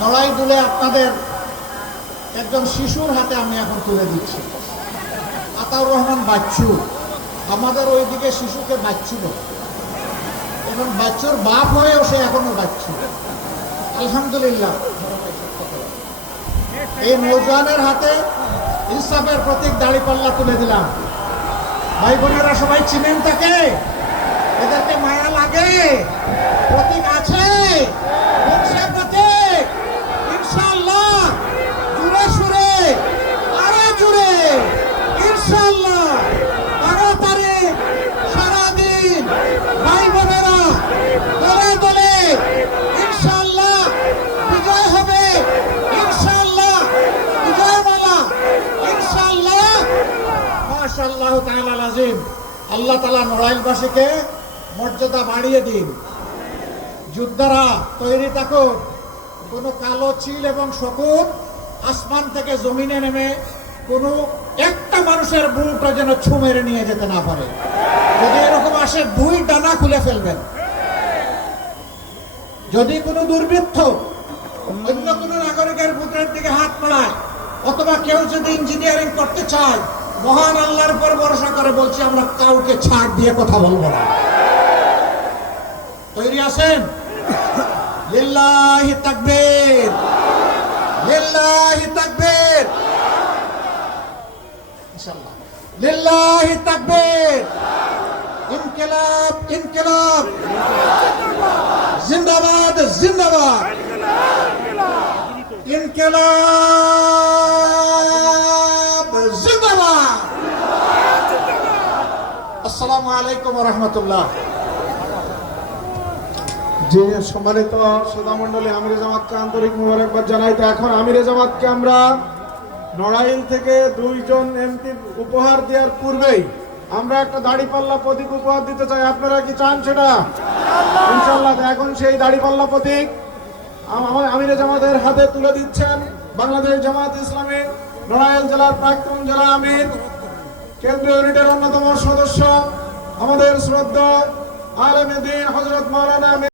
নড়াই দুলে আপনাদের একজন শিশুর হাতে আমি এখন তুলে দিচ্ছি। আতাউর রহমান বাচ্চু, আমাদের ওইদিকে শিশুকে বাচ্চু বলে, এবং বাচ্চুর বাপ হয়েও সে এখনো বাচ্চু। আলহামদুলিল্লাহ, এই নৌজওয়ানের হাতে ইনসাফের প্রতীক দাড়িপাল্লা তুলে দিলাম। ভাই বোনেরা সবাই চিনেন তাকে? এদেরকে মায়া লাগে? প্রতীক আছে, প্রতীক ইনশাআল্লাহ জুড়ে সুরে আরো জুড়ে ইনশাআল্লাহ 12 তারিখ সারাদিন ভাই বোনেরা দলে দলে ইনশাআল্লাহ বিজয় হবে। ইনশাআল্লাহ বিজয়মালা ইনশাআল্লাহ। মাশাআল্লাহ তাআলা আযীম। আল্লাহ তাআলা নড়াইলবাসীকে মর্যাদা বাড়িয়ে দিন। যোদ্ধারা তৈরি থাকুন। কোনো কালো চিল এবং শকুন আসমান থেকে জমিনে নেমে কোনো একটা মানুষের বুকটা যেন ছু মেরে নিয়ে যেতে না পারে। যদি এরকম আসে, 2 ডানা খুলে ফেলবেন। যদি কোনো দুর্বৃত্ত অন্য কোনো নাগরিকের বুকের দিকে হাত বাড়ায়, অথবা কেউ যদি ইঞ্জিনিয়ারিং করতে চায়, মহান আল্লাহর উপর ভরসা করে বলছি, আমরা কাউকে ছাড় দিয়ে কথা বলবো না। তৈরি আছেন? লিল্লাহি তাকবীর, লিল্লাহি তাকবীর, ইনশাআল্লাহ লিল্লাহি তাকবীর। ইনকিলাব, ইনকিলাব, জিন্দাবাদ, জিন্দাবাদ, ইনকিলাব জিন্দাবাদ। আসসালামু আলাইকুম ওয়া রাহমাতুল্লাহ। যে সম্মানিত শ্রোতামণ্ডলী, আমিরে জামাতকে আন্তরিক মোবারকবাদ জানাই। তো এখন আমিরে জামাতকে আমরা নড়াইল থেকে 2 জন এমপি উপহার দেওয়ার পূর্বেই আমরা একটা দাড়িপাল্লা প্রতীক উপহার দিতে চাই। আপনারা কি চান সেটা? ইনশাআল্লাহ। এখন সেই দাড়িপাল্লা প্রতীক আমিরে জামাতের হাতে তুলে দিচ্ছেন বাংলাদেশ জামাত ইসলামী নড়াইল জেলার প্রাক্তন জেলা আমির, কেন্দ্রীয় ইউনিটের অন্যতম সদস্য, আমাদের শ্রদ্ধেয় আলেম দ্বীন হযরত মাওলানা